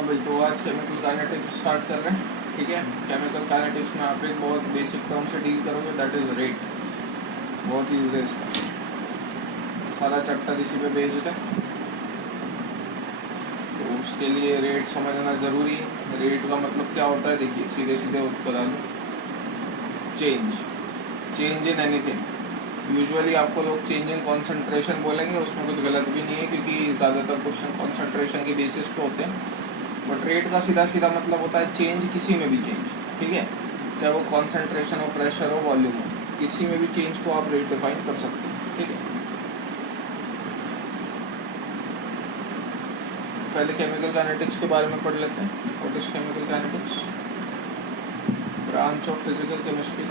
हाँ भाई, तो आज केमिकल काइनेटिक्स स्टार्ट कर रहे हैं। ठीक है, केमिकल काइनेटिक्स में आप एक बहुत बेसिक टर्म से डील करोगे, दैट इज रेट। बहुत यूज है इसका, सारा चैप्टर इसी पे बेस्ड है, तो उसके लिए रेट समझना ज़रूरी है। रेट का मतलब क्या होता है, देखिए सीधे सीधे बता दूँ, चेंज इन एनीथिंग। यूजुअली आपको लोग चेंज इन कॉन्सेंट्रेशन बोलेंगे, उसमें कुछ गलत भी नहीं है क्योंकि ज़्यादातर क्वेश्चन कॉन्सेंट्रेशन के बेसिस पे होते हैं। बट रेट का सीधा सीधा मतलब होता है चेंज, किसी में भी चेंज। ठीक है, चाहे वो कॉन्सेंट्रेशन हो, प्रेशर हो, वॉल्यूम हो, किसी में भी चेंज को आप रेट डिफाइन कर सकते हैं। ठीक है, पहले केमिकल काइनेटिक्स के बारे में पढ़ लेते हैं। What is chemical kinetics? Branch of physical chemistry.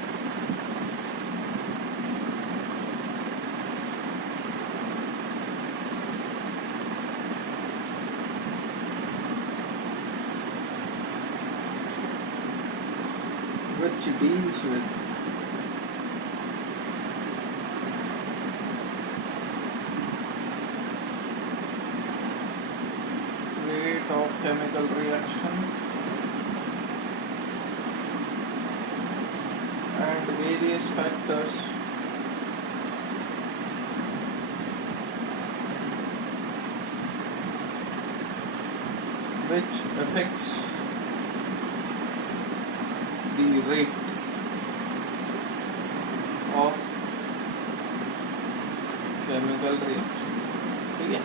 which deals with rate of chemical reaction and various factors which affects the rate of chemical reaction. ठीक है,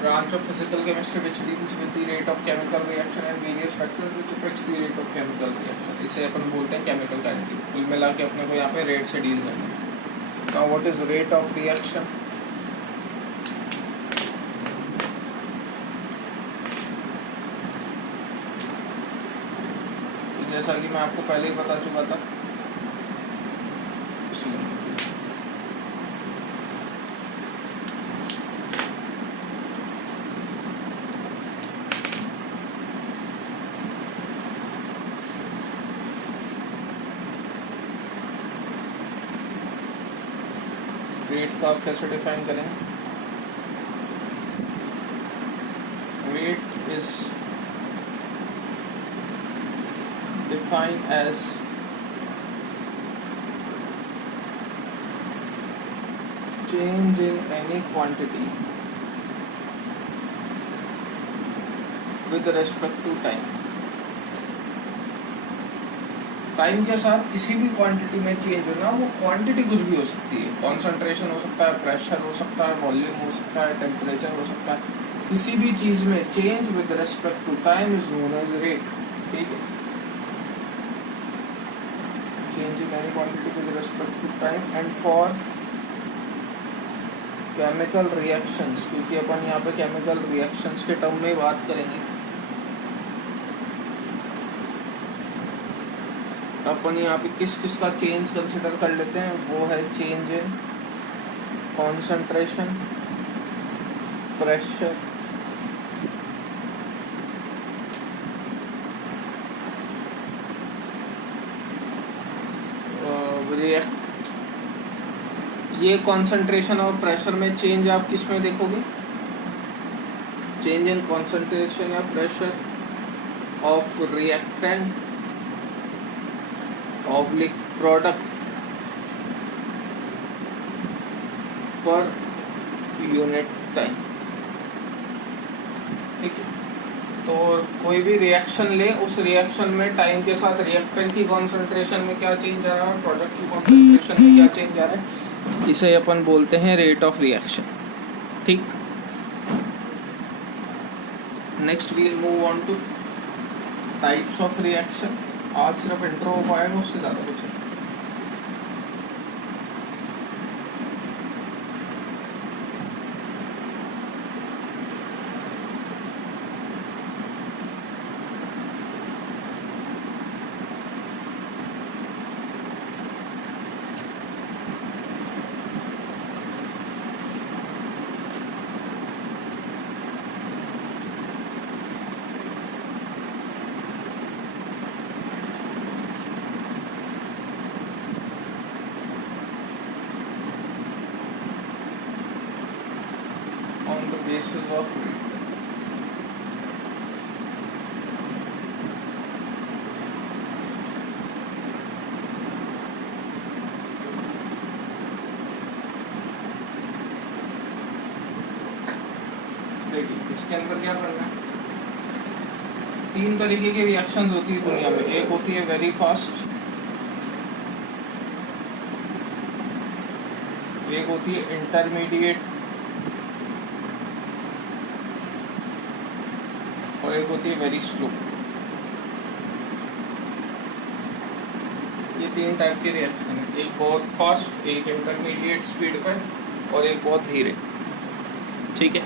branch of physical chemistry which deals with the rate of chemical reaction and various factors which affects the rate of chemical reaction. इसे अपन बोलते हैं chemical kinetics. कुल मिला के अपने को यहाँ पे रेट से डील करना है। Now what is rate of reaction? जैसा कि मैं आपको पहले ही बता चुका था, रेट का आप कैसे डिफाइन करेंगे? Rate is defined as change in any quantity with respect to time। Time के साथ किसी भी क्वांटिटी में चेंज होना, वो क्वांटिटी कुछ भी हो सकती है, कॉन्सेंट्रेशन हो सकता है, प्रेशर हो सकता है, वॉल्यूम हो सकता है, टेम्परेचर हो सकता है, किसी भी चीज में change with respect to time is known as rate. ठीक है, change in any quantity with respect to time and for chemical reactions, क्योंकि अपन यहाँ पे chemical reactions के टर्म में बात करेंगे। अपन यहाँ पे किस किस का चेंज कंसिडर कर लेते हैं, वो है चेंज इन कॉन्सेंट्रेशन, प्रेशर, ये कॉन्सेंट्रेशन और प्रेशर में चेंज आप किस में देखोगे? चेंज इन कॉन्सेंट्रेशन या pressure of reactant oblique product per unit time. ठीक है, तो कोई भी रिएक्शन ले, उस रिएक्शन में टाइम के साथ रिएक्टेंट की कॉन्सेंट्रेशन में क्या चेंज आ रहा है, प्रोडक्ट की कॉन्सेंट्रेशन में क्या चेंज आ रहा है, इसे अपन बोलते हैं रेट ऑफ रिएक्शन। ठीक, next we'll move on to types of reaction. आज सिर्फ इंट्रो हो पाएगा, उससे ज़्यादा कुछ नहीं। basis of rate. देखिए इसके अंदर क्या करना है, 3 तरीके की रिएक्शंस होती है दुनिया में। एक होती है वेरी फास्ट, एक होती है इंटरमीडिएट, और एक होती है वेरी स्लो। ये 3 टाइप के रिएक्शन है, एक बहुत फास्ट, एक इंटरमीडिएट स्पीड पर, और एक बहुत धीरे। ठीक है,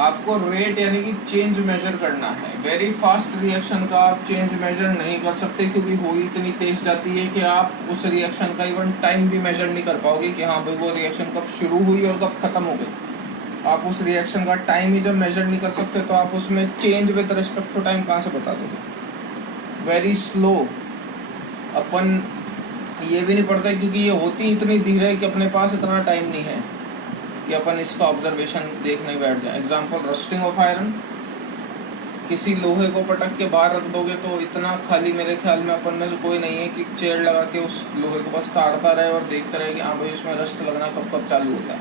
आपको रेट यानी कि चेंज मेजर करना है। वेरी फास्ट रिएक्शन का आप चेंज मेजर नहीं कर सकते, क्योंकि वो इतनी तेज जाती है कि आप उस रिएक्शन का इवन टाइम भी मेजर नहीं कर पाओगे कि हाँ भाई वो रिएक्शन कब शुरू हुई और कब खत्म हो गई। आप उस रिएक्शन का टाइम ही जब मेजर नहीं कर सकते तो आप उसमें change with respect to time कहाँ से बता दोगे। वेरी स्लो, अपन ये भी नहीं पढ़ते क्योंकि ये होती इतनी धीरे है कि अपने पास इतना टाइम नहीं है कि अपन इसका ऑब्जर्वेशन देखने बैठ जाए। एग्जाम्पल रस्टिंग ऑफ आयरन, किसी लोहे को पटक के बाहर रख दोगे तो इतना खाली मेरे ख्याल में अपन में से कोई नहीं है कि चेयर लगा के उस लोहे को बस ताड़ता रहे और देखता रहे कि हाँ भाई इसमें रस्ट लगना कब कब चालू होता है।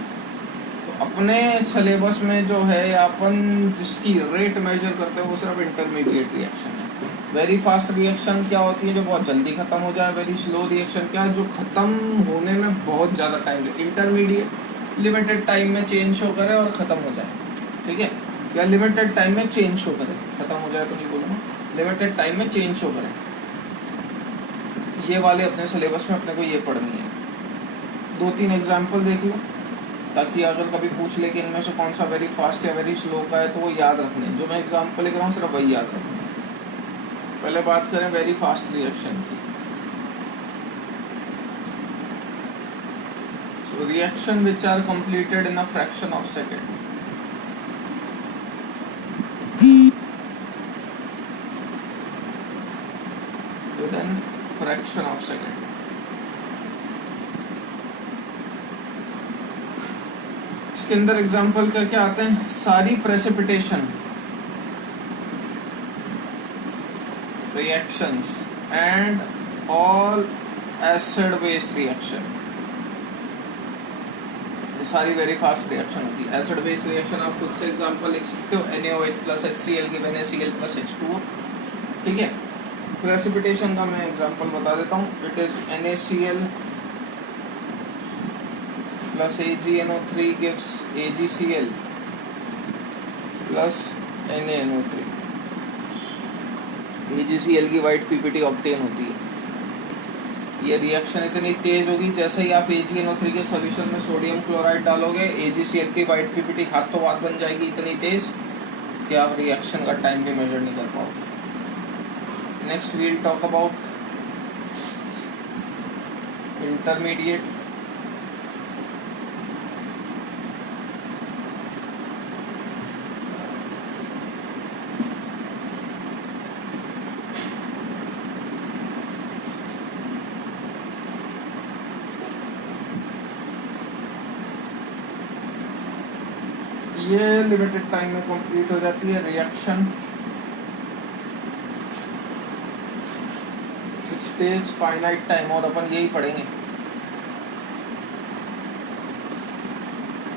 तो अपने सिलेबस में जो है अपन जिसकी रेट मेजर करते हैं वो सिर्फ इंटरमीडिएट रिएक्शन है। वेरी फास्ट रिएक्शन क्या होती है, जो बहुत जल्दी खत्म हो जाए। वेरी स्लो रिएक्शन क्या है, जो खत्म होने में बहुत ज़्यादा टाइम लगे। इंटरमीडिएट लिमिटेड टाइम में चेंज शो करे और ख़त्म हो जाए। ठीक है, या लिमिटेड टाइम में चेंज शो करे, ख़त्म हो जाए तो नहीं बोलूँगा, लिमिटेड टाइम में चेंज शो करे। ये वाले अपने सिलेबस में अपने को ये पढ़नी है। 2-3 एग्जाम्पल देख लो, ताकि अगर कभी पूछ ले कि इनमें से कौन सा वेरी फास्ट या वेरी स्लो का है तो वो याद रखने। जो मैं एग्जाम्पल लिख रहा हूँ सिर्फ वही याद रखना। पहले बात करें वेरी फास्ट रिएक्शन की। So reaction which are completed in a fraction of second. Within fraction of second. इसके अंदर एग्जाम्पल क्या क्या आते हैं, सारी precipitation reactions and all acid base reaction, ये सारी वेरी फास्ट रिएक्शन होती है। एसिड बेस रिएक्शन आप खुद से एग्जांपल लिख सकते हो, NaOH plus HCl given HCl plus H2O। ठीक है, प्रेसिपिटेशन का मैं एग्जांपल बता देता हूँ। It is NaCl plus AgNO3 gives AgCl plus NaNO3। AgCl की वाइट पीपीटी ऑब्टेन होती है। ये रिएक्शन इतनी तेज होगी, जैसे ही आप AgNO3 के सॉल्यूशन में सोडियम क्लोराइड डालोगे AgCl की वाइट पीपीटी हाथों हाथ बन जाएगी, इतनी तेज कि आप रिएक्शन का टाइम भी मेजर नहीं कर पाओगे। Next we'll talk about intermediate. ये लिमिटेड टाइम में कंप्लीट हो जाती है रिएक्शन, स्टेज फाइनाइट टाइम, और अपन यही पढ़ेंगे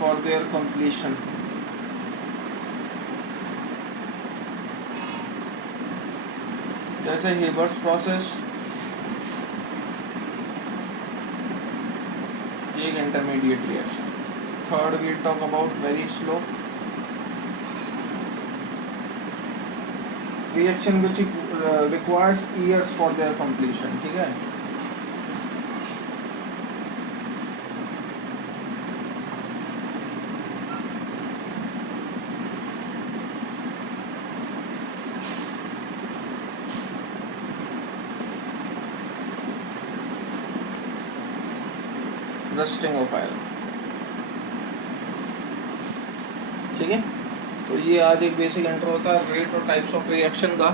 फॉर देयर कंप्लीशन। जैसे हेबर्स प्रोसेस, एक intermediate reaction. Third we talk about very slow reaction which requires years for their completion। ठीक है, रस्टिंग ऑफ आयरन। ठीक है, तो ये आज एक बेसिक इंट्रो होता है रेट और टाइप्स ऑफ रिएक्शन का।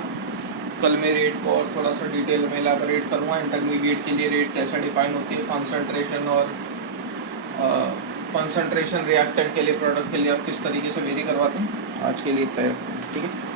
कल मैं रेट को और थोड़ा सा डिटेल में इलाबोरेट करूँगा। इंटरमीडिएट के लिए रेट कैसे डिफाइन होती है, कॉन्सेंट्रेशन और कॉन्सेंट्रेशन रिएक्टेंट के लिए, प्रोडक्ट के लिए आप किस तरीके से वेरी करवाते हैं। आज के लिए इतना ही रखते हैं। ठीक है।